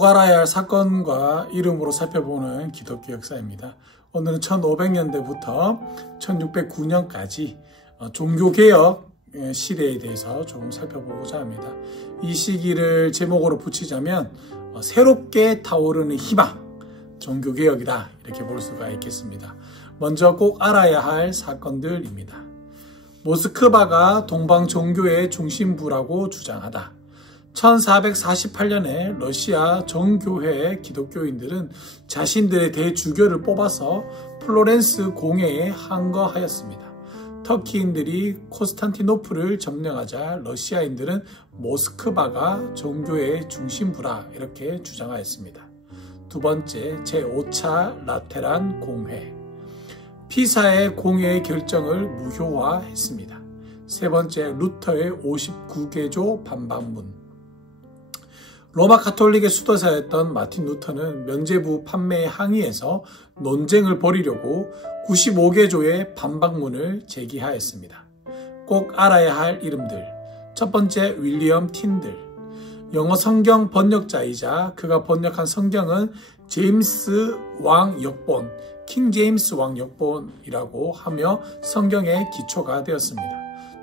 꼭 알아야 할 사건과 이름으로 살펴보는 기독교 역사입니다. 오늘은 1500년대부터 1609년까지 종교개혁 시대에 대해서 조금 살펴보고자 합니다. 이 시기를 제목으로 붙이자면 새롭게 타오르는 희망, 종교개혁이다 이렇게 볼 수가 있겠습니다. 먼저 꼭 알아야 할 사건들입니다. 모스크바가 동방 종교의 중심부라고 주장하다. 1448년에 러시아 정교회 기독교인들은 자신들의 대주교를 뽑아서 플로렌스 공회에 항거하였습니다. 터키인들이 콘스탄티노플을 점령하자 러시아인들은 모스크바가 종교의 중심부라 이렇게 주장하였습니다. 두 번째, 제5차 라테란 공회. 피사의 공회의 결정을 무효화했습니다. 세 번째, 루터의 59개조 반박문. 로마 가톨릭의 수도사였던 마틴 루터는 면죄부 판매에 항의해서 논쟁을 벌이려고 95개조의 반박문을 제기하였습니다. 꼭 알아야 할 이름들. 첫 번째, 윌리엄 틴들. 영어 성경 번역자이자 그가 번역한 성경은 제임스 왕 역본, 킹 제임스 왕 역본이라고 하며 성경의 기초가 되었습니다.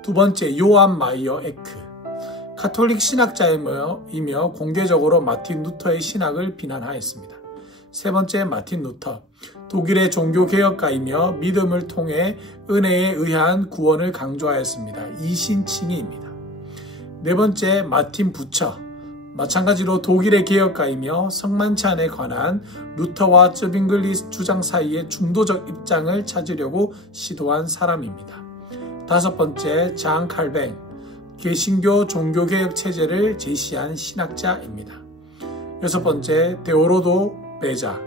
두 번째, 요한 마이어 에크. 가톨릭 신학자이며 공개적으로 마틴 루터의 신학을 비난하였습니다. 세 번째, 마틴 루터. 독일의 종교개혁가이며 믿음을 통해 은혜에 의한 구원을 강조하였습니다. 이신칭의입니다. 네 번째, 마틴 부처. 마찬가지로 독일의 개혁가이며 성만찬에 관한 루터와 쯔빙글리 주장 사이의 중도적 입장을 찾으려고 시도한 사람입니다. 다섯 번째, 장 칼뱅. 개신교 종교개혁 체제를 제시한 신학자입니다. 여섯 번째, 데오로도 베자.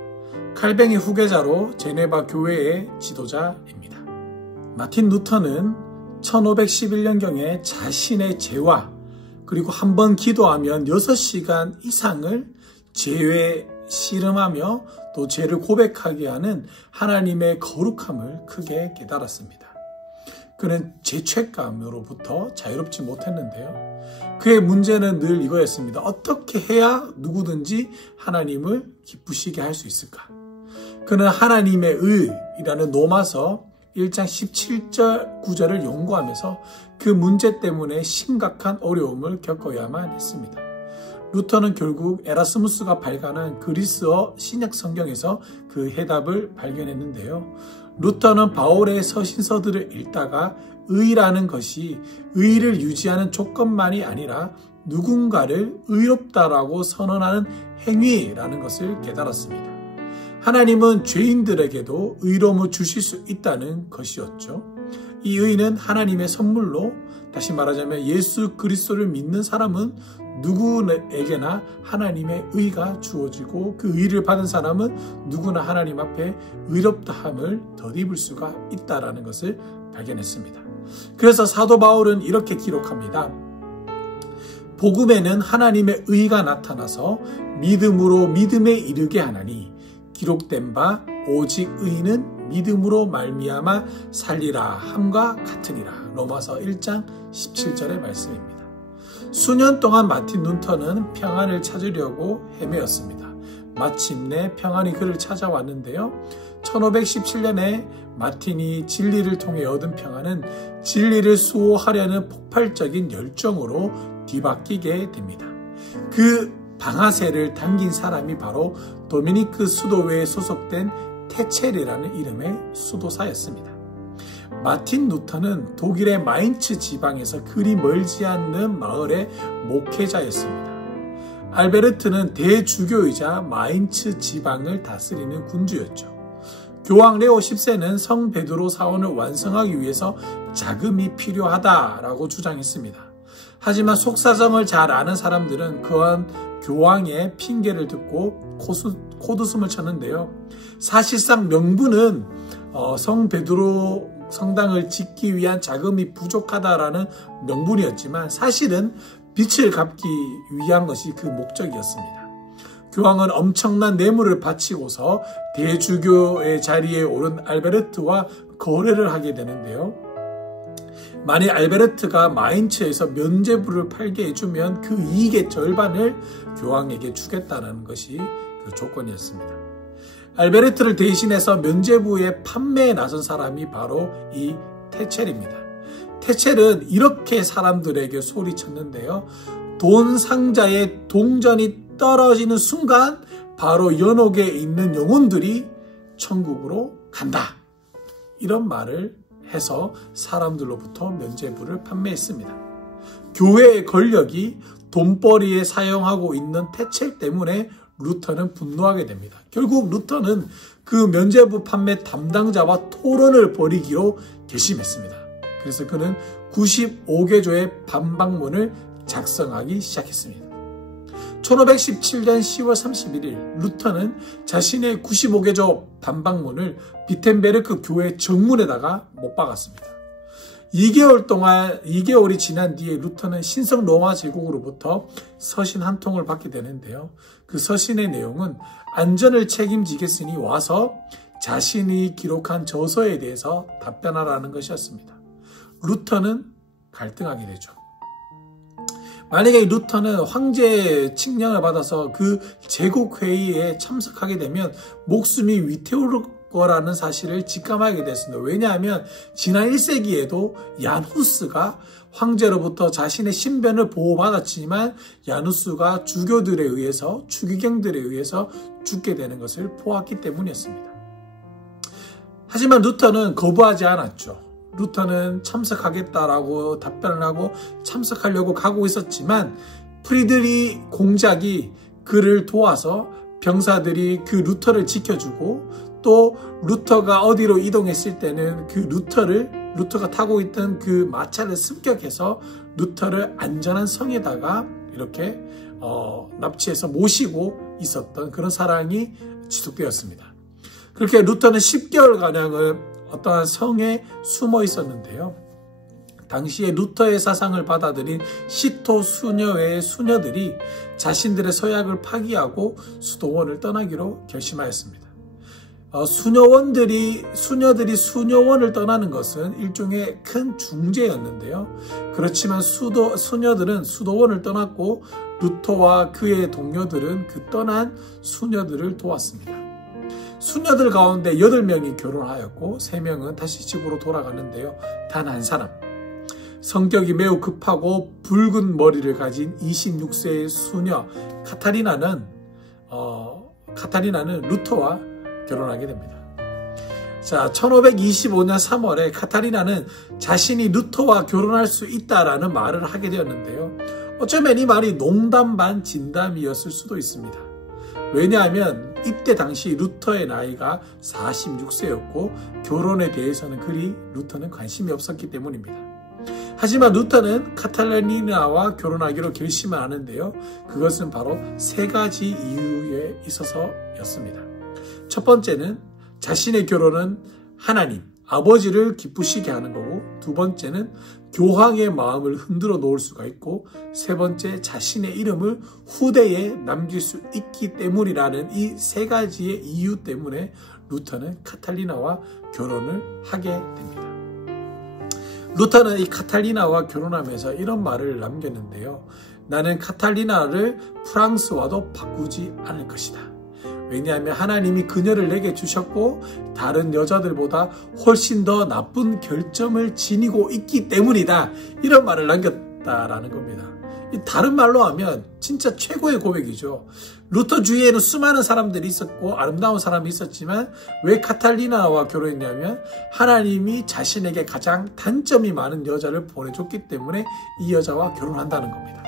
칼뱅의 후계자로 제네바 교회의 지도자입니다. 마틴 루터는 1511년경에 자신의 죄와 그리고 한 번 기도하면 6시간 이상을 죄에 씨름하며 또 죄를 고백하게 하는 하나님의 거룩함을 크게 깨달았습니다. 그는 죄책감으로부터 자유롭지 못했는데요. 그의 문제는 늘 이거였습니다. 어떻게 해야 누구든지 하나님을 기쁘시게 할 수 있을까? 그는 하나님의 의라는 로마서 1장 17절 9절을 연구하면서 그 문제 때문에 심각한 어려움을 겪어야만 했습니다. 루터는 결국 에라스무스가 발간한 그리스어 신약 성경에서 그 해답을 발견했는데요. 루터는 바울의 서신서들을 읽다가 의라는 것이 의를 유지하는 조건만이 아니라 누군가를 의롭다라고 선언하는 행위라는 것을 깨달았습니다. 하나님은 죄인들에게도 의로움을 주실 수 있다는 것이었죠. 이 의는 하나님의 선물로, 다시 말하자면 예수 그리스도를 믿는 사람은 누구에게나 하나님의 의가 주어지고 그 의를 받은 사람은 누구나 하나님 앞에 의롭다함을 덧입을 수가 있다는 것을 발견했습니다. 그래서 사도 바울은 이렇게 기록합니다. 복음에는 하나님의 의가 나타나서 믿음으로 믿음에 이르게 하나니 기록된 바 오직 의는 믿음으로 말미암아 살리라 함과 같으니라. 로마서 1장 17절의 말씀입니다. 수년 동안 마틴 루터는 평안을 찾으려고 헤매었습니다. 마침내 평안이 그를 찾아왔는데요. 1517년에 마틴이 진리를 통해 얻은 평안은 진리를 수호하려는 폭발적인 열정으로 뒤바뀌게 됩니다. 그 방아쇠를 당긴 사람이 바로 도미니크 수도회에 소속된 테첼이라는 이름의 수도사였습니다. 마틴 루터는 독일의 마인츠 지방에서 그리 멀지 않는 마을의 목회자였습니다. 알베르트는 대주교이자 마인츠 지방을 다스리는 군주였죠. 교황 레오 10세는 성 베드로 사원을 완성하기 위해서 자금이 필요하다라고 주장했습니다. 하지만 속사정을 잘 아는 사람들은 그한 교황의 핑계를 듣고 코웃음을 쳤는데요. 사실상 명분은 성 베드로 성당을 짓기 위한 자금이 부족하다라는 명분이었지만 사실은 빚을 갚기 위한 것이 그 목적이었습니다. 교황은 엄청난 뇌물을 바치고서 대주교의 자리에 오른 알베르트와 거래를 하게 되는데요. 만약 알베르트가 마인츠에서 면죄부를 팔게 해주면 그 이익의 절반을 교황에게 주겠다는 것이 그 조건이었습니다. 알베르트를 대신해서 면죄부의 판매에 나선 사람이 바로 이 테첼입니다. 테첼은 이렇게 사람들에게 소리쳤는데요. 돈 상자에 동전이 떨어지는 순간 바로 연옥에 있는 영혼들이 천국으로 간다. 이런 말을 해서 사람들로부터 면죄부를 판매했습니다. 교회의 권력이 돈벌이에 사용하고 있는 테첼 때문에 루터는 분노하게 됩니다. 결국 루터는 그 면죄부 판매 담당자와 토론을 벌이기로 결심했습니다. 그래서 그는 95개조의 반박문을 작성하기 시작했습니다. 1517년 10월 31일 루터는 자신의 95개조 반박문을 비텐베르크 교회 정문에다가 못 박았습니다. 2개월이 지난 뒤에 루터는 신성 로마 제국으로부터 서신 한 통을 받게 되는데요. 그 서신의 내용은 안전을 책임지겠으니 와서 자신이 기록한 저서에 대해서 답변하라는 것이었습니다. 루터는 갈등하게 되죠. 만약에 루터는 황제의 칙령을 받아서 그 제국회의에 참석하게 되면 목숨이 위태로울 거라는 사실을 직감하게 됐습니다. 왜냐하면 지난 1세기에도 야누스가 황제로부터 자신의 신변을 보호받았지만 야누스가 주교들에 의해서 추기경들에 의해서 죽게 되는 것을 보았기 때문이었습니다. 하지만 루터는 거부하지 않았죠. 루터는 참석하겠다라고 답변을 하고 참석하려고 가고 있었지만 프리드리 공작이 그를 도와서 병사들이 그 루터를 지켜주고 또 루터가 어디로 이동했을 때는 그 루터가 타고 있던 그 마차를 습격해서 루터를 안전한 성에다가 이렇게 납치해서 모시고 있었던 그런 사랑이 지속되었습니다. 그렇게 루터는 10개월가량을 어떠한 성에 숨어 있었는데요. 당시에 루터의 사상을 받아들인 시토 수녀회의 수녀들이 자신들의 서약을 파기하고 수도원을 떠나기로 결심하였습니다. 수녀들이 수녀원을 떠나는 것은 일종의 큰 중재였는데요. 그렇지만 수녀들은 수도원을 떠났고 루터와 그의 동료들은 그 떠난 수녀들을 도왔습니다. 수녀들 가운데 8명이 결혼하였고 3명은 다시 집으로 돌아가는데요. 단 한 사람, 성격이 매우 급하고 붉은 머리를 가진 26세의 수녀 카타리나는 루터와 결혼하게 됩니다. 자, 1525년 3월에 카타리나는 자신이 루터와 결혼할 수 있다라는 말을 하게 되었는데요. 어쩌면 이 말이 농담 반 진담이었을 수도 있습니다. 왜냐하면 이때 당시 루터의 나이가 46세였고 결혼에 대해서는 그리 루터는 관심이 없었기 때문입니다. 하지만 루터는 카탈리나와 결혼하기로 결심을 하는데요. 그것은 바로 3가지 이유에 있어서였습니다. 첫 번째는 자신의 결혼은 하나님, 아버지를 기쁘시게 하는 거고, 두 번째는 교황의 마음을 흔들어 놓을 수가 있고, 세 번째 자신의 이름을 후대에 남길 수 있기 때문이라는 이 3가지의 이유 때문에 루터는 카탈리나와 결혼을 하게 됩니다. 루터는 이 카탈리나와 결혼하면서 이런 말을 남겼는데요. 나는 카탈리나를 프랑스와도 바꾸지 않을 것이다. 왜냐하면 하나님이 그녀를 내게 주셨고 다른 여자들보다 훨씬 더 나쁜 결점을 지니고 있기 때문이다. 이런 말을 남겼다라는 겁니다. 다른 말로 하면 진짜 최고의 고백이죠. 루터 주위에는 수많은 사람들이 있었고 아름다운 사람이 있었지만 왜 카탈리나와 결혼했냐면 하나님이 자신에게 가장 단점이 많은 여자를 보내줬기 때문에 이 여자와 결혼한다는 겁니다.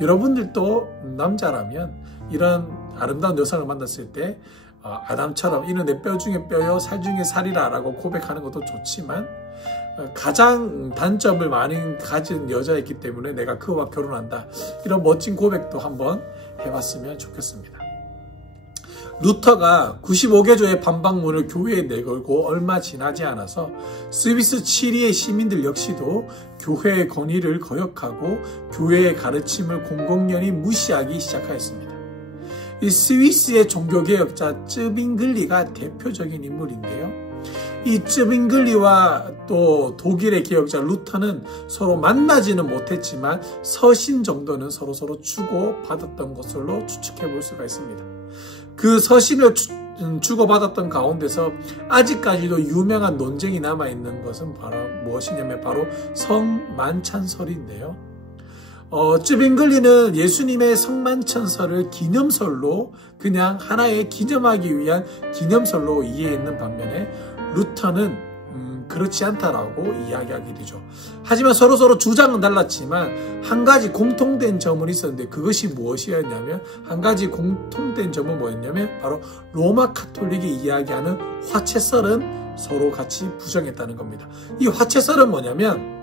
여러분들도 남자라면 이런 아름다운 여성을 만났을 때 아담처럼 이는 내 뼈 중에 뼈요 살 중에 살이라 라고 고백하는 것도 좋지만 가장 단점을 많이 가진 여자였기 때문에 내가 그와 결혼한다. 이런 멋진 고백도 한번 해봤으면 좋겠습니다. 루터가 95개조의 반박문을 교회에 내걸고 얼마 지나지 않아서 스위스 치리의 시민들 역시도 교회의 권위를 거역하고 교회의 가르침을 공공연히 무시하기 시작하였습니다. 이 스위스의 종교개혁자 쯔빙글리가 대표적인 인물인데요. 이 쯔빙글리와 또 독일의 개혁자 루터는 서로 만나지는 못했지만 서신 정도는 서로 주고받았던 것으로 추측해 볼 수가 있습니다. 그 서신을 주고받았던 가운데서 아직까지도 유명한 논쟁이 남아있는 것은 바로 무엇이냐면 바로 성만찬설인데요. 쯔빙글리는 예수님의 성만찬설을 기념설로 그냥 하나의 기념하기 위한 기념설로 이해했는 반면에 루터는 그렇지 않다라고 이야기하게 되죠. 하지만 서로 주장은 달랐지만 한 가지 공통된 점은 있었는데 그것이 무엇이었냐면 한 가지 공통된 점은 뭐였냐면 바로 로마 카톨릭이 이야기하는 화채설은 서로 같이 부정했다는 겁니다. 이 화채설은 뭐냐면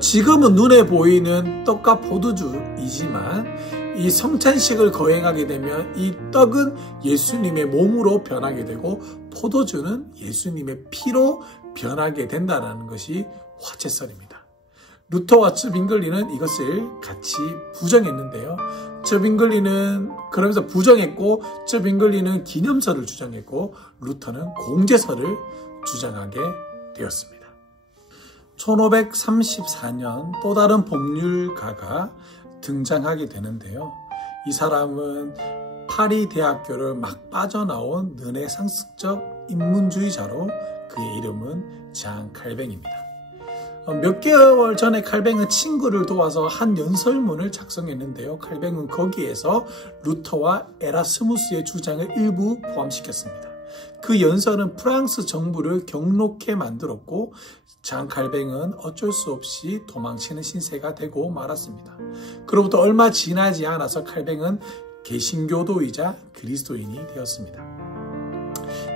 지금은 눈에 보이는 떡과 포도주이지만 이 성찬식을 거행하게 되면 이 떡은 예수님의 몸으로 변하게 되고 포도주는 예수님의 피로 변하게 된다는 것이 화채설입니다. 루터와 쯔빙글리는 이것을 같이 부정했는데요. 쯔빙글리는 그러면서 부정했고 쯔빙글리는 기념설을 주장했고 루터는 공제설을 주장하게 되었습니다. 1534년 또 다른 법률가가 등장하게 되는데요. 이 사람은 파리 대학교를 막 빠져나온 르네상스적 인문주의자로 그의 이름은 장 칼뱅입니다. 몇 개월 전에 칼뱅은 친구를 도와서 한 연설문을 작성했는데요. 칼뱅은 거기에서 루터와 에라스무스의 주장을 일부 포함시켰습니다. 그 연설은 프랑스 정부를 격노케 만들었고 장 칼뱅은 어쩔 수 없이 도망치는 신세가 되고 말았습니다. 그로부터 얼마 지나지 않아서 칼뱅은 개신교도이자 그리스도인이 되었습니다.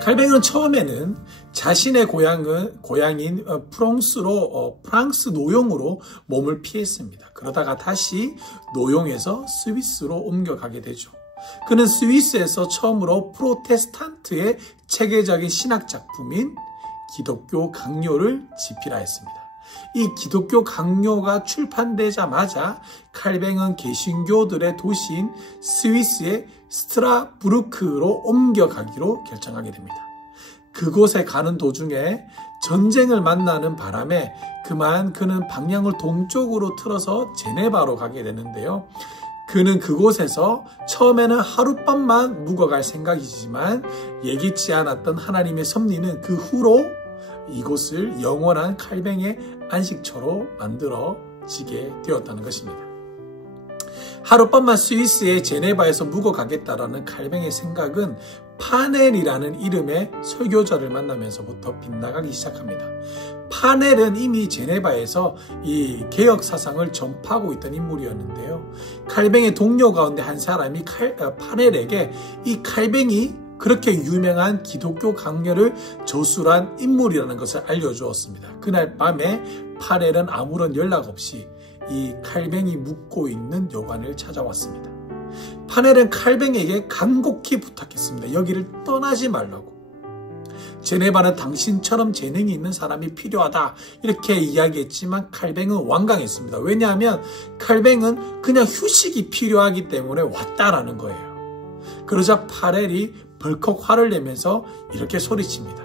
칼뱅은 처음에는 자신의 고향인 프랑스 노용으로 몸을 피했습니다. 그러다가 다시 노용에서 스위스로 옮겨가게 되죠. 그는 스위스에서 처음으로 프로테스탄트의 체계적인 신학 작품인 기독교 강요를 집필하였습니다. 이 기독교 강요가 출판되자마자 칼뱅은 개신교들의 도시인 스위스의 스트라부르크로 옮겨가기로 결정하게 됩니다. 그곳에 가는 도중에 전쟁을 만나는 바람에 그는 방향을 동쪽으로 틀어서 제네바로 가게 되는데요. 그는 그곳에서 처음에는 하룻밤만 묵어갈 생각이지만 예기치 않았던 하나님의 섭리는 그 후로 이곳을 영원한 칼뱅의 안식처로 만들어지게 되었다는 것입니다. 하룻밤만 스위스의 제네바에서 묵어가겠다라는 칼뱅의 생각은 파넬이라는 이름의 설교자를 만나면서부터 빗나가기 시작합니다. 파넬은 이미 제네바에서 이 개혁 사상을 전파하고 있던 인물이었는데요. 칼뱅의 동료 가운데 한 사람이 파넬에게 이 칼뱅이 그렇게 유명한 기독교 강요를 저술한 인물이라는 것을 알려주었습니다. 그날 밤에 파넬은 아무런 연락 없이 이 칼뱅이 묵고 있는 여관을 찾아왔습니다. 파넬은 칼뱅에게 간곡히 부탁했습니다. 여기를 떠나지 말라고. 제네바는 당신처럼 재능이 있는 사람이 필요하다 이렇게 이야기했지만 칼뱅은 완강했습니다. 왜냐하면 칼뱅은 그냥 휴식이 필요하기 때문에 왔다라는 거예요. 그러자 파넬이 벌컥 화를 내면서 이렇게 소리칩니다.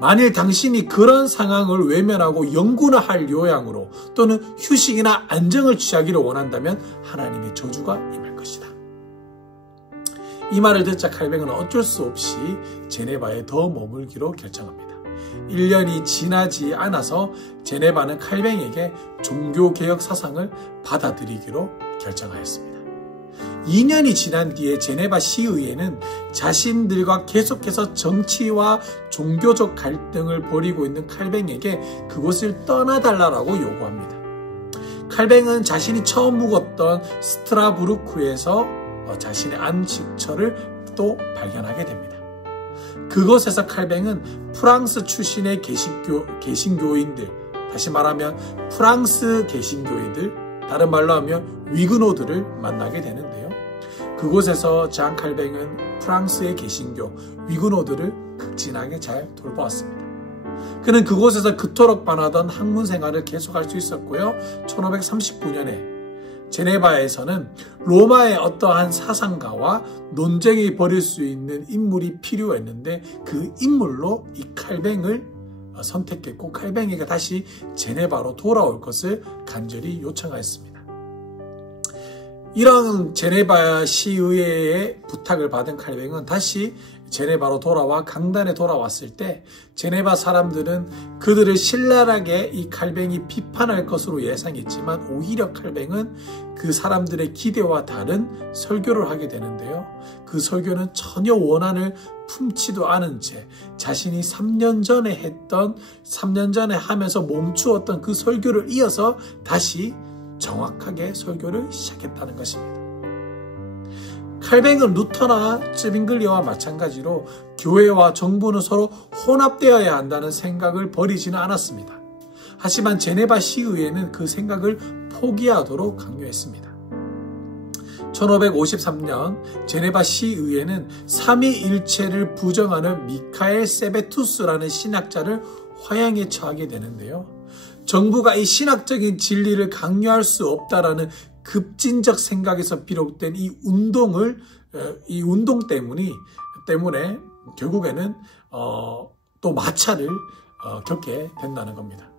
만일 당신이 그런 상황을 외면하고 연구를 할 요양으로 또는 휴식이나 안정을 취하기를 원한다면 하나님의 저주가 임할 것이다. 이 말을 듣자 칼뱅은 어쩔 수 없이 제네바에 더 머물기로 결정합니다. 1년이 지나지 않아서 제네바는 칼뱅에게 종교개혁 사상을 받아들이기로 결정하였습니다. 2년이 지난 뒤에 제네바 시의회는 자신들과 계속해서 정치와 종교적 갈등을 벌이고 있는 칼뱅에게 그곳을 떠나달라고 요구합니다. 칼뱅은 자신이 처음 묵었던 스트라부르크에서 자신의 안식처를 또 발견하게 됩니다. 그곳에서 칼뱅은 프랑스 출신의 개신교인들, 다시 말하면 프랑스 개신교인들, 다른 말로 하면 위그노들을 만나게 되는데요. 그곳에서 장 칼뱅은 프랑스의 개신교 위그노들을 극진하게 잘 돌보았습니다. 그는 그곳에서 그토록 반하던 학문 생활을 계속할 수 있었고요. 1539년에 제네바에서는 로마의 어떠한 사상가와 논쟁이 벌일 수 있는 인물이 필요했는데 그 인물로 이 칼뱅을 선택했고 칼뱅이가 다시 제네바로 돌아올 것을 간절히 요청하였습니다. 이런 제네바 시의회의 부탁을 받은 칼뱅은 다시 제네바로 돌아와 강단에 돌아왔을 때 제네바 사람들은 그들을 신랄하게 이 칼뱅이 비판할 것으로 예상했지만 오히려 칼뱅은 그 사람들의 기대와 다른 설교를 하게 되는데요. 그 설교는 전혀 원한을 품지도 않은 채 자신이 3년 전에 하면서 멈추었던 그 설교를 이어서 다시 정확하게 설교를 시작했다는 것입니다. 칼뱅은 루터나 쯔빙글리와 마찬가지로 교회와 정부는 서로 혼합되어야 한다는 생각을 버리지는 않았습니다. 하지만 제네바 시의회는 그 생각을 포기하도록 강요했습니다. 1553년 제네바 시의회는 삼위일체를 부정하는 미카엘 세베투스라는 신학자를 화양에 처하게 되는데요. 정부가 이 신학적인 진리를 강요할 수 없다라는 급진적 생각에서 비롯된 이 운동 때문에 결국에는 또 마찰을 겪게 된다는 겁니다.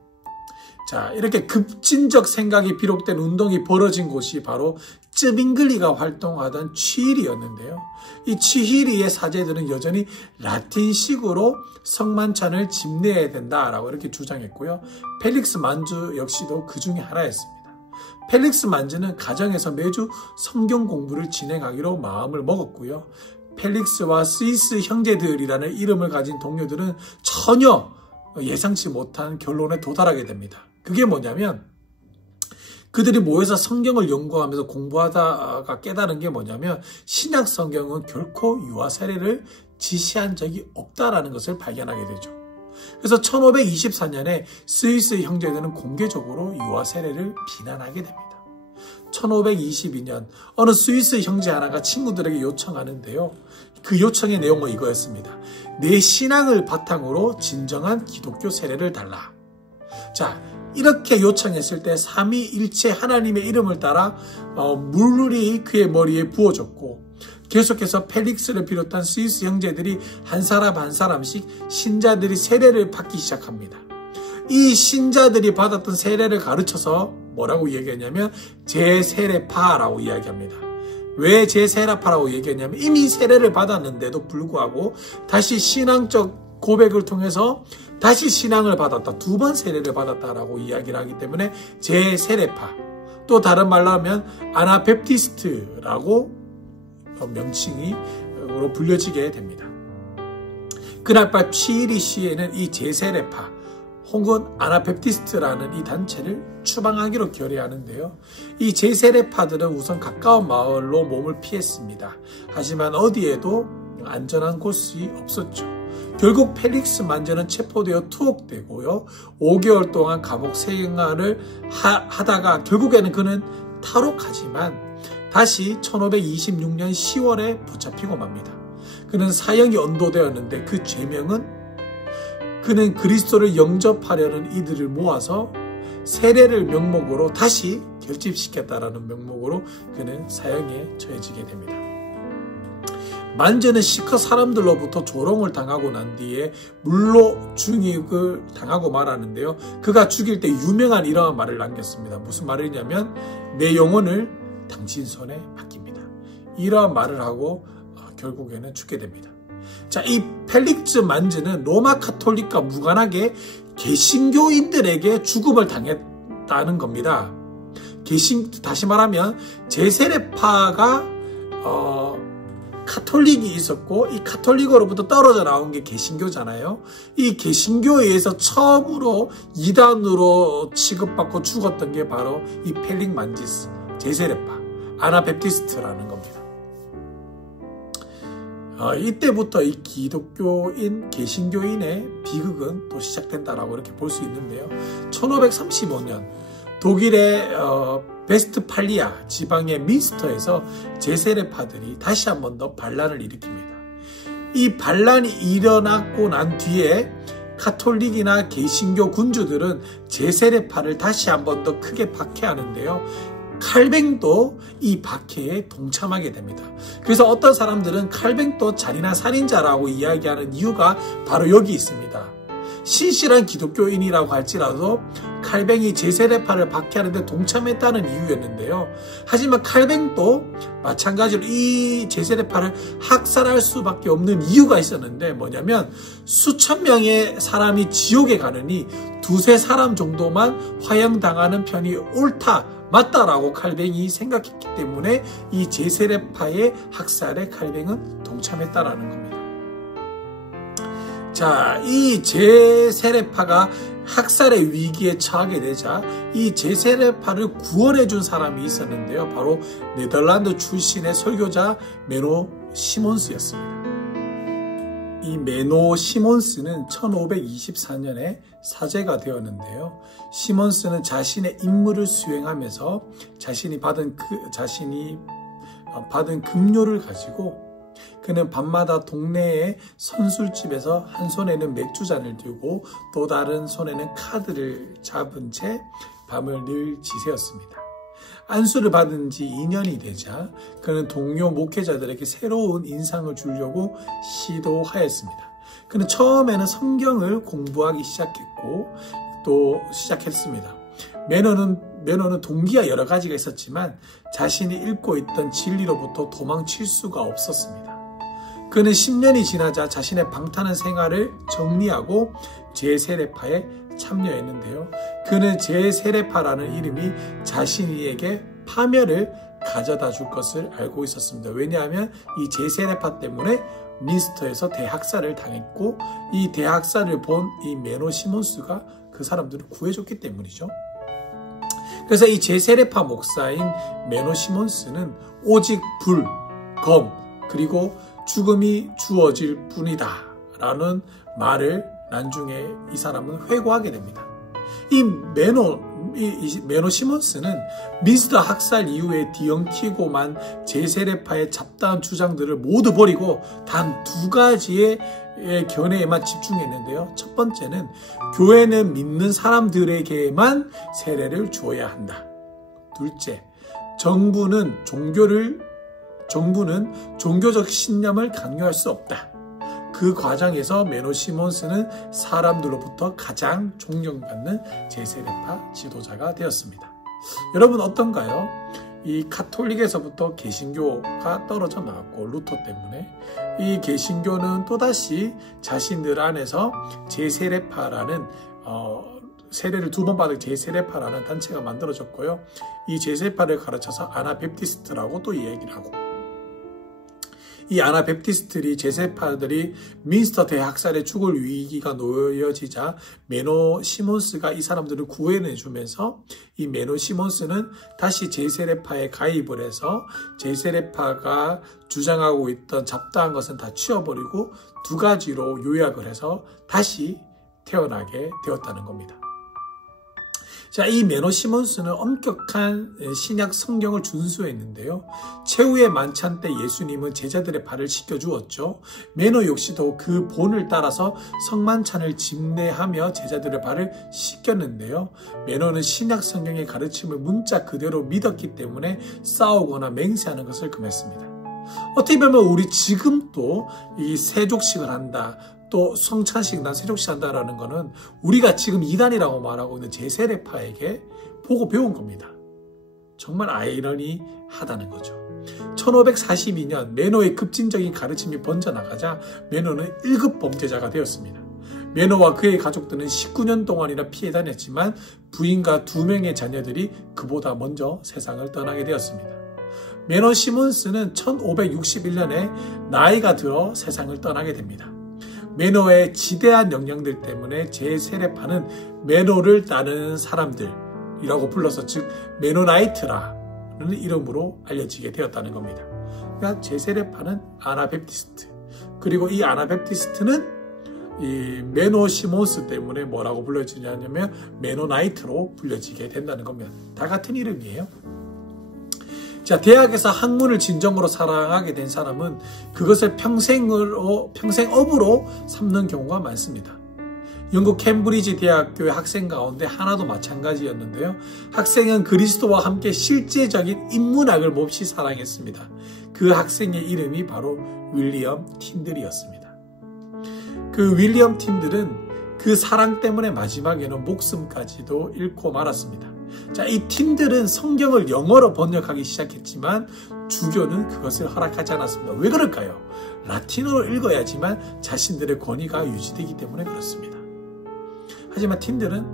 자, 이렇게 급진적 생각이 비롯된 운동이 벌어진 곳이 바로 쯔빙글리가 활동하던 취히리였는데요. 이 취히리의 사제들은 여전히 라틴식으로 성만찬을 집례해야 된다라고 이렇게 주장했고요. 펠릭스 만주 역시도 그 중에 하나였습니다. 펠릭스 만주는 가정에서 매주 성경 공부를 진행하기로 마음을 먹었고요. 펠릭스와 스위스 형제들이라는 이름을 가진 동료들은 전혀 예상치 못한 결론에 도달하게 됩니다. 그게 뭐냐면 그들이 모여서 성경을 연구하면서 공부하다가 깨달은 게 뭐냐면 신약 성경은 결코 유아 세례를 지시한 적이 없다라는 것을 발견하게 되죠. 그래서 1524년에 스위스 형제들은 공개적으로 유아 세례를 비난하게 됩니다. 1522년 어느 스위스 형제 하나가 친구들에게 요청하는데요. 그 요청의 내용은 이거였습니다. 내 신앙을 바탕으로 진정한 기독교 세례를 달라. 자, 이렇게 요청했을 때 삼위일체 하나님의 이름을 따라 물이 그의 머리에 부어졌고 계속해서 펠릭스를 비롯한 스위스 형제들이 한 사람 한 사람씩 신자들이 세례를 받기 시작합니다. 이 신자들이 받았던 세례를 가르쳐서 뭐라고 얘기했냐면 제세례파라고 이야기합니다. 왜 제세례파라고 얘기했냐면 이미 세례를 받았는데도 불구하고 다시 신앙적 고백을 통해서 다시 신앙을 받았다. 2번 세례를 받았다라고 이야기를 하기 때문에 제세례파. 또 다른 말로 하면 아나베프티스트라고 명칭으로 불려지게 됩니다. 그날 밤 취히리 시에는 이 제세례파 혹은 아나베프티스트라는 이 단체를 추방하기로 결의하는데요. 이 제세례파들은 우선 가까운 마을로 몸을 피했습니다. 하지만 어디에도 안전한 곳이 없었죠. 결국 펠릭스 만주는 체포되어 투옥되고요. 5개월 동안 감옥 생활을 하다가 결국에는 그는 탈옥하지만 다시 1526년 10월에 붙잡히고 맙니다. 그는 사형이 언도되었는데 그 죄명은 그는 그리스도를 영접하려는 이들을 모아서 세례를 명목으로 다시 결집시켰다라는 명목으로 그는 사형에 처해지게 됩니다. 만주는 시커 사람들로부터 조롱을 당하고 난 뒤에 물로 중익을 당하고 말하는데요. 그가 죽일 때 유명한 이러한 말을 남겼습니다. 무슨 말이냐면 내 영혼을 당신 손에 맡깁니다. 이러한 말을 하고 결국에는 죽게 됩니다. 자, 이 펠릭스 만주는 로마 카톨릭과 무관하게 개신교인들에게 죽음을 당했다는 겁니다. 다시 말하면 제세례파가 카톨릭이 있었고 이 카톨릭으로부터 떨어져 나온 게 개신교잖아요. 이 개신교에 의해서 처음으로 이단으로 취급받고 죽었던 게 바로 이 펠릭 만지스, 제세례파, 아나베프티스트라는 겁니다. 이때부터 이 기독교인, 개신교인의 비극은 또 시작된다라고 이렇게 볼 수 있는데요. 1535년 독일의 베스트팔리아 지방의 민스터에서 제세례파들이 다시 한 번 더 반란을 일으킵니다. 이 반란이 일어나고 난 뒤에 카톨릭이나 개신교 군주들은 제세례파를 다시 한 번 더 크게 박해하는데요. 칼뱅도 이 박해에 동참하게 됩니다. 그래서 어떤 사람들은 칼뱅도 잔인한 살인자라고 이야기하는 이유가 바로 여기 있습니다. 신실한 기독교인이라고 할지라도 칼뱅이 제세례파를 박해하는 데 동참했다는 이유였는데요. 하지만 칼뱅도 마찬가지로 이 제세례파를 학살할 수밖에 없는 이유가 있었는데 뭐냐면 수천 명의 사람이 지옥에 가느니 두세 사람 정도만 화형당하는 편이 옳다, 맞다라고 칼뱅이 생각했기 때문에 이 제세례파의 학살에 칼뱅은 동참했다라는 겁니다. 자, 이 제세례파가 학살의 위기에 처하게 되자 이 제세례파를 구원해 준 사람이 있었는데요. 바로 네덜란드 출신의 설교자 메노 시몬스였습니다. 이 메노 시몬스는 1524년에 사제가 되었는데요. 시몬스는 자신의 임무를 수행하면서 자신이 받은 급료를 가지고 그는 밤마다 동네의 선술집에서 한 손에는 맥주잔을 들고 또 다른 손에는 카드를 잡은 채 밤을 늘 지새웠습니다. 안수를 받은 지 2년이 되자 그는 동료 목회자들에게 새로운 인상을 주려고 시도하였습니다. 그는 처음에는 성경을 공부하기 시작했습니다. 매너는 동기가 여러 가지가 있었지만 자신이 읽고 있던 진리로부터 도망칠 수가 없었습니다. 그는 10년이 지나자 자신의 방탕한 생활을 정리하고 제세례파에 참여했는데요. 그는 제세례파라는 이름이 자신에게 파멸을 가져다 줄 것을 알고 있었습니다. 왜냐하면 이 제세례파 때문에 민스터에서 대학살을 당했고 이 대학살을 본 이 메노 시몬스가 그 사람들을 구해줬기 때문이죠. 그래서 이 제세례파 목사인 메노 시몬스는 오직 불, 검, 그리고 죽음이 주어질 뿐이다 라는 말을 나중에 이 사람은 회고하게 됩니다. 이 메노 시몬스는 민스터 학살 이후에 뒤엉키고만 제세례파의 잡다한 주장들을 모두 버리고 단 두 가지의 견해에만 집중했는데요. 첫 번째는 교회는 믿는 사람들에게만 세례를 주어야 한다. 둘째, 정부는 종교적 신념을 강요할 수 없다. 그 과정에서 메노 시몬스는 사람들로부터 가장 존경받는 제세례파 지도자가 되었습니다. 여러분 어떤가요? 이 가톨릭에서부터 개신교가 떨어져 나왔고 루터 때문에 이 개신교는 또다시 자신들 안에서 제세례파라는 세례를 2번 받은 제세례파라는 단체가 만들어졌고요. 이 제세례파를 가르쳐서 아나베프티스트라고 또 얘기를 하고 이 아나베프티스트들이 제세파들이 민스터 대학살에 죽을 위기가 놓여지자 메노 시몬스가 이 사람들을 구해내주면서 이 메노 시몬스는 다시 제세례파에 가입을 해서 제세례파가 주장하고 있던 잡다한 것은 다 치워버리고 두 가지로 요약을 해서 다시 태어나게 되었다는 겁니다. 자, 이 메노 시몬스는 엄격한 신약 성경을 준수했는데요. 최후의 만찬 때 예수님은 제자들의 발을 씻겨주었죠. 메노 역시도 그 본을 따라서 성만찬을 집례하며 제자들의 발을 씻겼는데요. 메노는 신약 성경의 가르침을 문자 그대로 믿었기 때문에 싸우거나 맹세하는 것을 금했습니다. 어떻게 보면 우리 지금도 이 세족식을 한다. 또 성찬식, 난 세족식 한다라는 거는 우리가 지금 이단이라고 말하고 있는 제세례파에게 보고 배운 겁니다. 정말 아이러니하다는 거죠. 1542년 메노의 급진적인 가르침이 번져나가자 메노는 1급 범죄자가 되었습니다. 메노와 그의 가족들은 19년 동안이나 피해 다녔지만 부인과 2명의 자녀들이 그보다 먼저 세상을 떠나게 되었습니다. 메노 시몬스는 1561년에 나이가 들어 세상을 떠나게 됩니다. 메노의 지대한 영향들 때문에 제세례파는 메노를 따르는 사람들이라고 불러서 즉 메노나이트라는 이름으로 알려지게 되었다는 겁니다. 그러니까 제세례파는 아나베프티스트, 그리고 이 아나베프티스트는 이 메노 시몬스 때문에 뭐라고 불려지냐면 메노나이트로 불려지게 된다는 겁니다. 다 같은 이름이에요. 자, 대학에서 학문을 진정으로 사랑하게 된 사람은 그것을 평생업으로 삼는 경우가 많습니다. 영국 캠브리지 대학교의 학생 가운데 하나도 마찬가지였는데요. 학생은 그리스도와 함께 실제적인 인문학을 몹시 사랑했습니다. 그 학생의 이름이 바로 윌리엄 틴들이었습니다. 그 윌리엄 틴들은 그 사랑 때문에 마지막에는 목숨까지도 잃고 말았습니다. 자, 이 틴들은 성경을 영어로 번역하기 시작했지만 주교는 그것을 허락하지 않았습니다. 왜 그럴까요? 라틴어로 읽어야지만 자신들의 권위가 유지되기 때문에 그렇습니다. 하지만 틴들은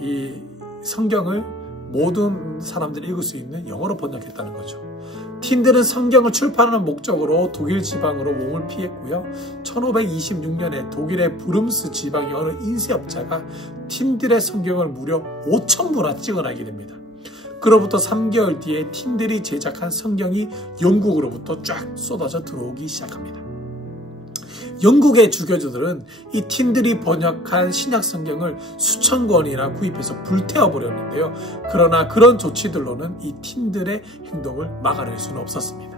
이 성경을 모든 사람들이 읽을 수 있는 영어로 번역했다는 거죠. 틴들은 성경을 출판하는 목적으로 독일 지방으로 몸을 피했고요. 1526년에 독일의 브룸스 지방의 어느 인쇄업자가 틴들의 성경을 무려 5,000부나 찍어내게 됩니다. 그로부터 3개월 뒤에 틴들이 제작한 성경이 영국으로부터 쫙 쏟아져 들어오기 시작합니다. 영국의 주교들은 이 틴들이 번역한 신약 성경을 수천 권이나 구입해서 불태워버렸는데요. 그러나 그런 조치들로는 이 틴들의 행동을 막아낼 수는 없었습니다.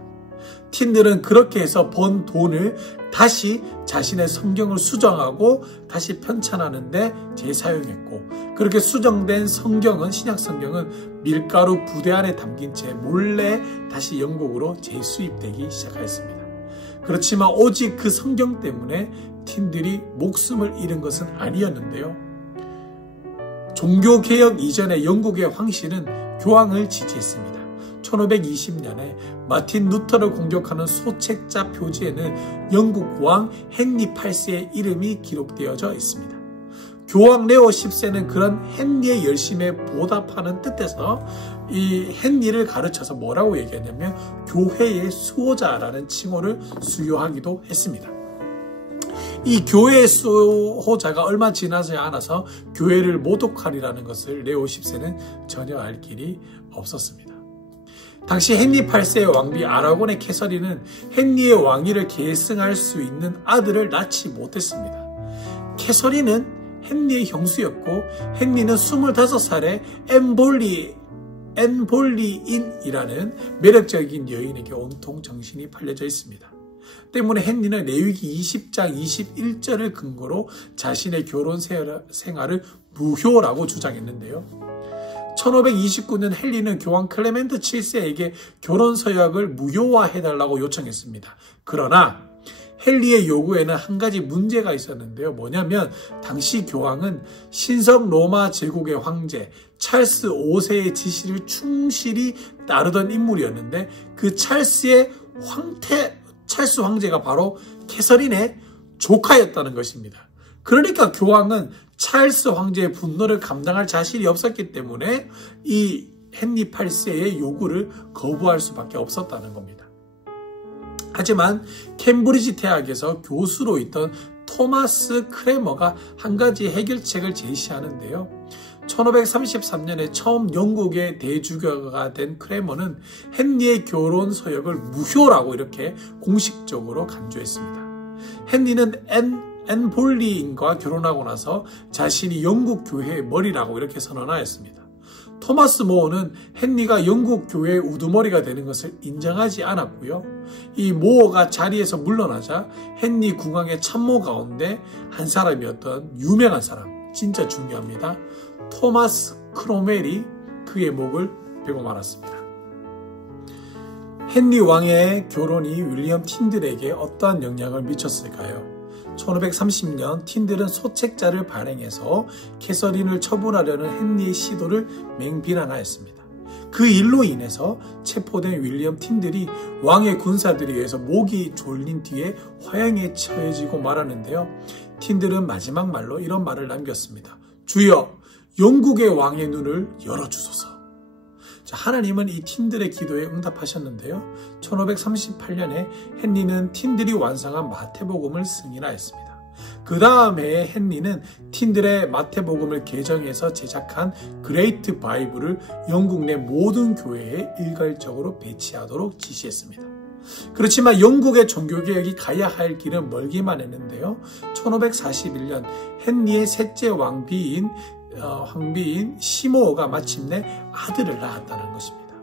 틴들은 그렇게 해서 번 돈을 다시 자신의 성경을 수정하고 다시 편찬하는 데 재사용했고, 그렇게 수정된 성경은, 신약 성경은 밀가루 부대 안에 담긴 채 몰래 다시 영국으로 재수입되기 시작하였습니다. 그렇지만 오직 그 성경 때문에 틴들이 목숨을 잃은 것은 아니었는데요. 종교개혁 이전에 영국의 황실은 교황을 지지했습니다. 1520년에 마틴 루터를 공격하는 소책자 표지에는 영국 왕 헨리 8세의 이름이 기록되어져 있습니다. 교황 레오 10세는 그런 헨리의 열심에 보답하는 뜻에서 이 헨리를 가르쳐서 뭐라고 얘기했냐면 교회의 수호자라는 칭호를 수여하기도 했습니다. 이 교회의 수호자가 얼마 지나지 않아서 교회를 모독하리라는 것을 레오 10세는 전혀 알 길이 없었습니다. 당시 헨리 8세의 왕비 아라곤의 캐서린은 헨리의 왕위를 계승할 수 있는 아들을 낳지 못했습니다. 캐서린은 헨리의 형수였고, 헨리는 25살에 앤볼리인이라는 매력적인 여인에게 온통 정신이 팔려져 있습니다. 때문에 헨리는 레위기 20장 21절을 근거로 자신의 결혼 생활을 무효라고 주장했는데요. 1529년 헨리는 교황 클레멘트 7세에게 결혼 서약을 무효화해달라고 요청했습니다. 그러나 헨리의 요구에는 한 가지 문제가 있었는데요. 뭐냐면 당시 교황은 신성 로마 제국의 황제 찰스 5세의 지시를 충실히 따르던 인물이었는데, 그 찰스 황제가 바로 캐서린의 조카였다는 것입니다. 그러니까 교황은 찰스 황제의 분노를 감당할 자신이 없었기 때문에 이 헨리 8세의 요구를 거부할 수밖에 없었다는 겁니다. 하지만 캠브리지 대학에서 교수로 있던 토마스 크레머가 한 가지 해결책을 제시하는데요. 1533년에 처음 영국의 대주교가 된 크레머는 헨리의 결혼 서약을 무효라고 이렇게 공식적으로 간주했습니다. 헨리는 앤볼리인과 결혼하고 나서 자신이 영국 교회의 머리라고 이렇게 선언하였습니다. 토마스 모어는 헨리가 영국 교회의 우두머리가 되는 것을 인정하지 않았고요. 이 모어가 자리에서 물러나자 헨리 국왕의 참모 가운데 한 사람이었던 유명한 사람, 진짜 중요합니다. 토마스 크로멜이 그의 목을 베고 말았습니다. 헨리 왕의 결혼이 윌리엄 틴들에게 어떠한 영향을 미쳤을까요? 1530년 틴들은 소책자를 발행해서 캐서린을 처분하려는 헨리의 시도를 맹비난하였습니다. 그 일로 인해서 체포된 윌리엄 틴들이 왕의 군사들에 의해서 목이 졸린 뒤에 화형에 처해지고 말았는데요. 틴들은 마지막 말로 이런 말을 남겼습니다. 주여, 영국의 왕의 눈을 열어주소서. 자, 하나님은 이 틴들의 기도에 응답하셨는데요. 1538년에 헨리는 틴들이 완성한 마태복음을 승인하였습니다. 그 다음 해에 헨리는 틴들의 마태복음을 개정해서 제작한 그레이트 바이블을 영국 내 모든 교회에 일괄적으로 배치하도록 지시했습니다. 그렇지만 영국의 종교개혁이 가야 할 길은 멀기만 했는데요. 1541년 헨리의 셋째 황비인 시모어가 마침내 아들을 낳았다는 것입니다.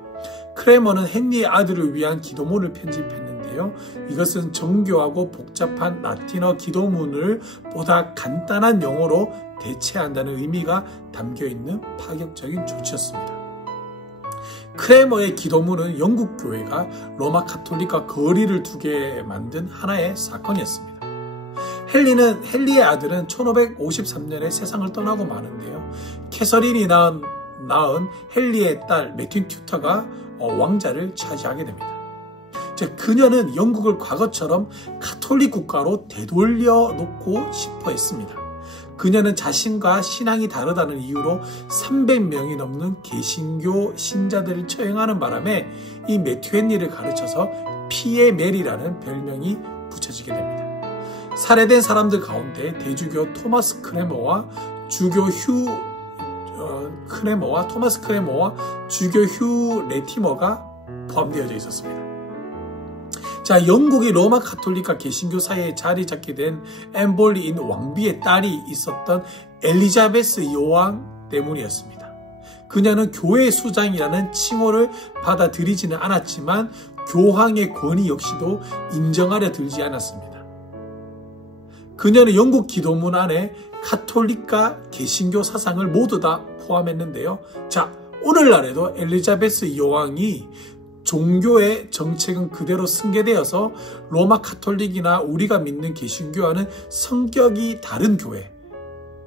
크레머는 헨리의 아들을 위한 기도문을 편집했는데요. 있는데요. 이것은 정교하고 복잡한 라틴어 기도문을 보다 간단한 영어로 대체한다는 의미가 담겨있는 파격적인 조치였습니다. 크레머의 기도문은 영국 교회가 로마 가톨릭과 거리를 두게 만든 하나의 사건이었습니다. 헨리의 아들은 1553년에 세상을 떠나고 마는데요. 캐서린이 낳은 헨리의 딸 매틴 튜터가 왕자를 차지하게 됩니다. 그녀는 영국을 과거처럼 가톨릭 국가로 되돌려 놓고 싶어 했습니다. 그녀는 자신과 신앙이 다르다는 이유로 300명이 넘는 개신교 신자들을 처형하는 바람에 이 매튜 헨리를 가르쳐서 피에 메리라는 별명이 붙여지게 됩니다. 살해된 사람들 가운데 대주교 토마스 크레머와 주교 휴 레티머가 포함되어져 있었습니다. 영국이 로마 가톨릭과 개신교 사이에 자리 잡게 된 엠볼리인 왕비의 딸이 있었던 엘리자베스 여왕 때문이었습니다. 그녀는 교회 수장이라는 칭호를 받아들이지는 않았지만 교황의 권위 역시도 인정하려 들지 않았습니다. 그녀는 영국 기도문 안에 가톨릭과 개신교 사상을 모두 다 포함했는데요. 오늘날에도 엘리자베스 여왕이 종교의 정책은 그대로 승계되어서 로마 가톨릭이나 우리가 믿는 개신교와는 성격이 다른 교회,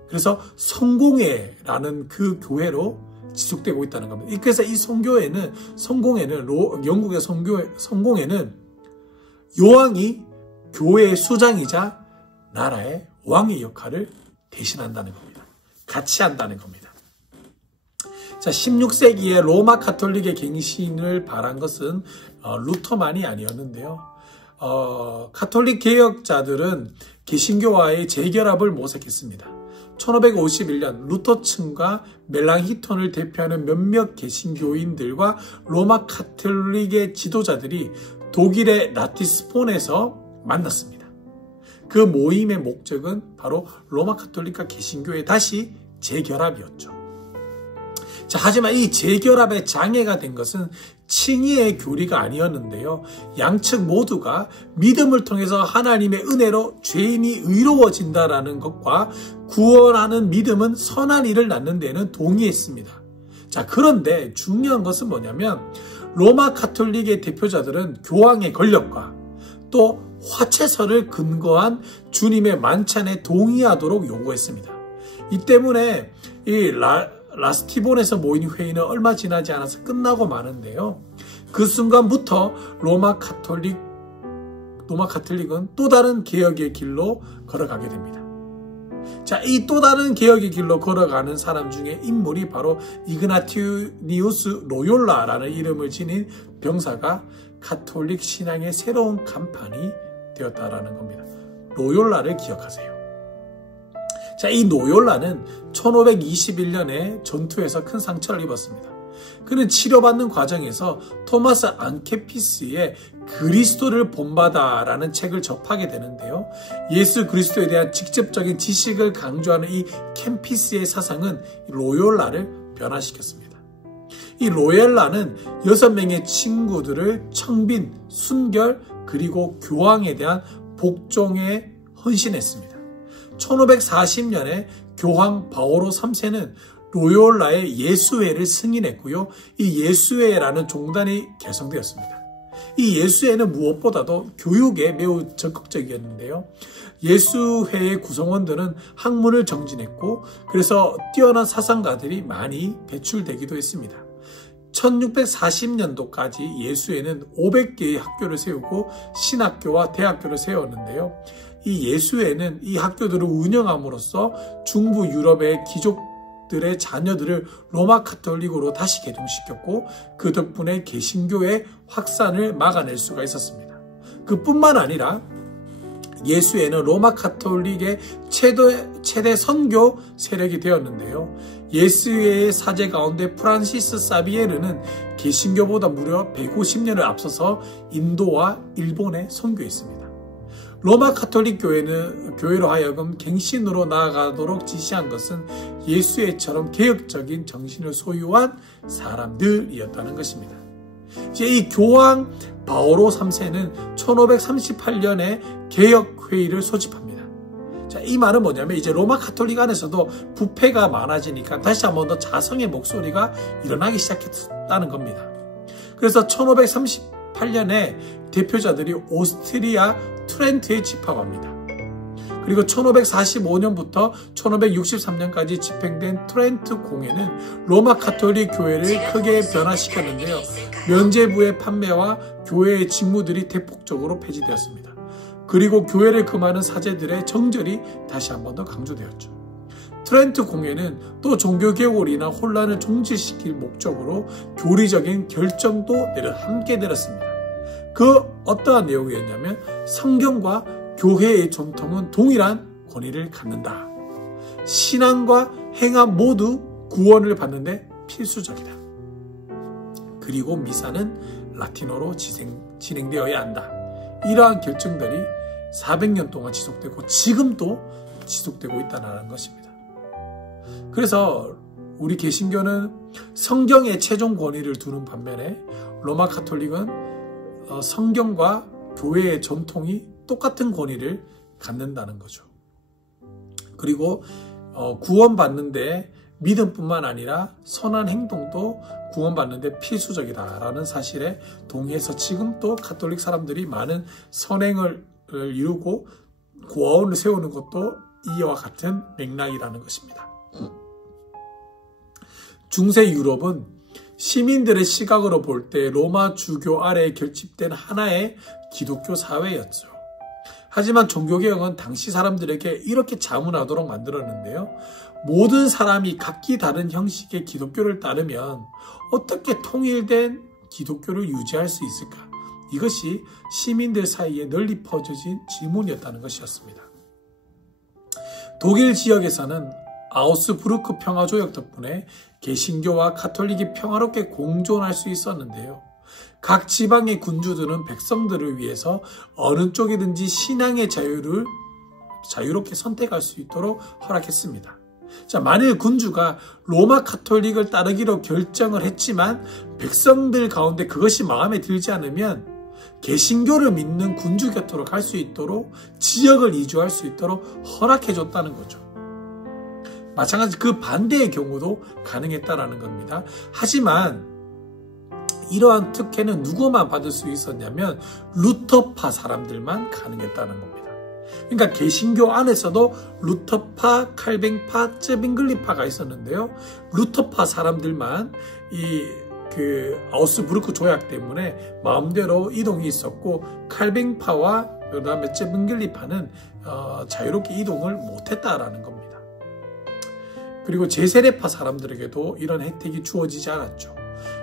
그래서 성공회라는 그 교회로 지속되고 있다는 겁니다. 그래서 이 성공회는 영국의 성공회는 여왕이 교회의 수장이자 나라의 왕의 역할을 대신한다는 겁니다. 같이 한다는 겁니다. 16세기에 로마 가톨릭의 갱신을 바란 것은 루터만이 아니었는데요. 가톨릭 개혁자들은 개신교와의 재결합을 모색했습니다. 1551년 루터층과 멜랑히톤을 대표하는 몇몇 개신교인들과 로마 가톨릭의 지도자들이 독일의 라티스폰에서 만났습니다. 그 모임의 목적은 바로 로마 가톨릭과 개신교의 다시 재결합이었죠. 하지만 이 재결합의 장애가 된 것은 칭의의 교리가 아니었는데요. 양측 모두가 믿음을 통해서 하나님의 은혜로 죄인이 의로워진다라는 것과 구원하는 믿음은 선한 일을 낳는 데는 동의했습니다. 그런데 중요한 것은 뭐냐면 로마 가톨릭의 대표자들은 교황의 권력과 또 화채설을 근거한 주님의 만찬에 동의하도록 요구했습니다. 이 때문에 이 라스티본에서 모인 회의는 얼마 지나지 않아서 끝나고 마는데요. 그 순간부터 로마 가톨릭은 또 다른 개혁의 길로 걸어가게 됩니다. 이 또 다른 개혁의 길로 걸어가는 사람 중에 인물이 바로 이그나티우스 로욜라라는 이름을 지닌 병사가 가톨릭 신앙의 새로운 간판이 되었다라는 겁니다. 로욜라를 기억하세요. 이 로욜라는 1521년에 전투에서 큰 상처를 입었습니다. 그는 치료받는 과정에서 토마스 안케피스의 그리스도를 본받아라는 책을 접하게 되는데요. 예수 그리스도에 대한 직접적인 지식을 강조하는 이 캠피스의 사상은 로욜라를 변화시켰습니다. 이 로욜라는 6명의 친구들을 청빈, 순결, 그리고 교황에 대한 복종에 헌신했습니다. 1540년에 교황 바오로 3세는 로욜라의 예수회를 승인했고요. 이 예수회라는 종단이 개성되었습니다. 이 예수회는 무엇보다도 교육에 매우 적극적이었는데요. 예수회의 구성원들은 학문을 정진했고 그래서 뛰어난 사상가들이 많이 배출되기도 했습니다. 1640년도까지 예수회는 500개의 학교를 세우고 신학교와 대학교를 세웠는데요. 이 예수회는 이 학교들을 운영함으로써 중부 유럽의 귀족들의 자녀들을 로마 가톨릭으로 다시 개종시켰고 그 덕분에 개신교의 확산을 막아낼 수가 있었습니다. 그뿐만 아니라 예수회는 로마 가톨릭의 최대 선교 세력이 되었는데요. 예수회의 사제 가운데 프란시스 사비에르는 개신교보다 무려 150년을 앞서서 인도와 일본에 선교했습니다. 로마 가톨릭 교회로 하여금 갱신으로 나아가도록 지시한 것은 예수회처럼 개혁적인 정신을 소유한 사람들이었다는 것입니다. 이제 이 교황 바오로 3세는 1538년에 개혁회의를 소집합니다. 자, 이 말은 뭐냐면 이제 로마 가톨릭 안에서도 부패가 많아지니까 다시 한번 더 자성의 목소리가 일어나기 시작했다는 겁니다. 그래서 1538년에 대표자들이 오스트리아 트렌트에 집합합니다. 그리고 1545년부터 1563년까지 집행된 트렌트 공회는 로마 가톨릭 교회를 크게 변화시켰는데요. 면죄부의 판매와 교회의 직무들이 대폭적으로 폐지되었습니다. 그리고 교회를 금하는 사제들의 정절이 다시 한 번 더 강조되었죠. 트렌트 공회는 또 종교개혁이나 혼란을 종식시킬 목적으로 교리적인 결정도 함께 내렸습니다. 그 어떠한 내용이었냐면 성경과 교회의 전통은 동일한 권위를 갖는다. 신앙과 행함 모두 구원을 받는데 필수적이다. 그리고 미사는 라틴어로 진행되어야 한다. 이러한 결정들이 400년 동안 지속되고 지금도 지속되고 있다는 것입니다. 그래서 우리 개신교는 성경에 최종 권위를 두는 반면에 로마 가톨릭은 성경과 교회의 전통이 똑같은 권위를 갖는다는 거죠. 그리고 구원받는데 믿음뿐만 아니라 선한 행동도 구원받는데 필수적이다라는 사실에 동의해서 지금 또 가톨릭 사람들이 많은 선행을 이루고 고아원을 세우는 것도 이와 같은 맥락이라는 것입니다. 중세 유럽은 시민들의 시각으로 볼 때 로마 주교 아래에 결집된 하나의 기독교 사회였죠. 하지만 종교개혁은 당시 사람들에게 이렇게 자문하도록 만들었는데요. 모든 사람이 각기 다른 형식의 기독교를 따르면 어떻게 통일된 기독교를 유지할 수 있을까? 이것이 시민들 사이에 널리 퍼져진 질문이었다는 것이었습니다. 독일 지역에서는 아우스부르크 평화조약 덕분에 개신교와 가톨릭이 평화롭게 공존할 수 있었는데요. 각 지방의 군주들은 백성들을 위해서 어느 쪽이든지 신앙의 자유를 자유롭게 선택할 수 있도록 허락했습니다. 자, 만일 군주가 로마 가톨릭을 따르기로 결정을 했지만 백성들 가운데 그것이 마음에 들지 않으면 개신교를 믿는 군주 곁으로 갈 수 있도록 지역을 이주할 수 있도록 허락해줬다는 거죠. 마찬가지 그 반대의 경우도 가능했다라는 겁니다. 하지만 이러한 특혜는 누구만 받을 수 있었냐면 루터파 사람들만 가능했다는 겁니다. 그러니까 개신교 안에서도 루터파, 칼뱅파, 쯔빙글리파가 있었는데요. 루터파 사람들만 아우스부르크 조약 때문에 마음대로 이동이 있었고 칼뱅파와 그다음에 쯔빙글리파는 자유롭게 이동을 못했다라는 겁니다. 그리고 제세례파 사람들에게도 이런 혜택이 주어지지 않았죠.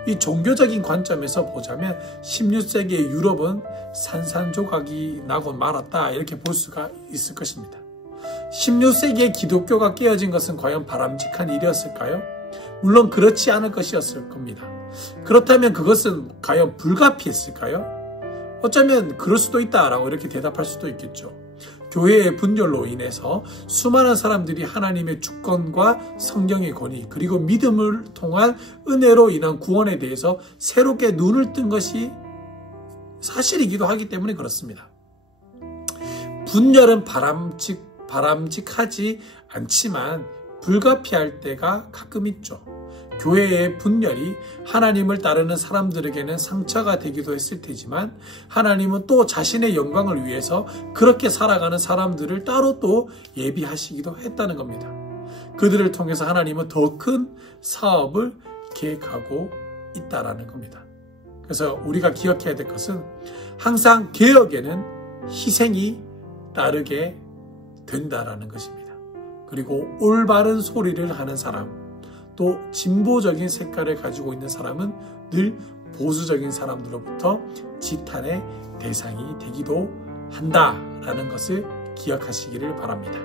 이 종교적인 관점에서 보자면 16세기의 유럽은 산산조각이 나고 말았다 이렇게 볼 수가 있을 것입니다. 16세기에 기독교가 깨어진 것은 과연 바람직한 일이었을까요? 물론 그렇지 않을 것이었을 겁니다. 그렇다면 그것은 과연 불가피했을까요? 어쩌면 그럴 수도 있다라고 이렇게 대답할 수도 있겠죠. 교회의 분열로 인해서 수많은 사람들이 하나님의 주권과 성경의 권위 그리고 믿음을 통한 은혜로 인한 구원에 대해서 새롭게 눈을 뜬 것이 사실이기도 하기 때문에 그렇습니다. 분열은 바람직하지 않지만 불가피할 때가 가끔 있죠. 교회의 분열이 하나님을 따르는 사람들에게는 상처가 되기도 했을 테지만 하나님은 또 자신의 영광을 위해서 그렇게 살아가는 사람들을 따로 또 예비하시기도 했다는 겁니다. 그들을 통해서 하나님은 더 큰 사업을 계획하고 있다는 겁니다. 그래서 우리가 기억해야 될 것은 항상 개혁에는 희생이 따르게 된다는 것입니다. 그리고 올바른 소리를 하는 사람, 또 진보적인 색깔을 가지고 있는 사람은 늘 보수적인 사람들로부터 지탄의 대상이 되기도 한다라는 것을 기억하시기를 바랍니다.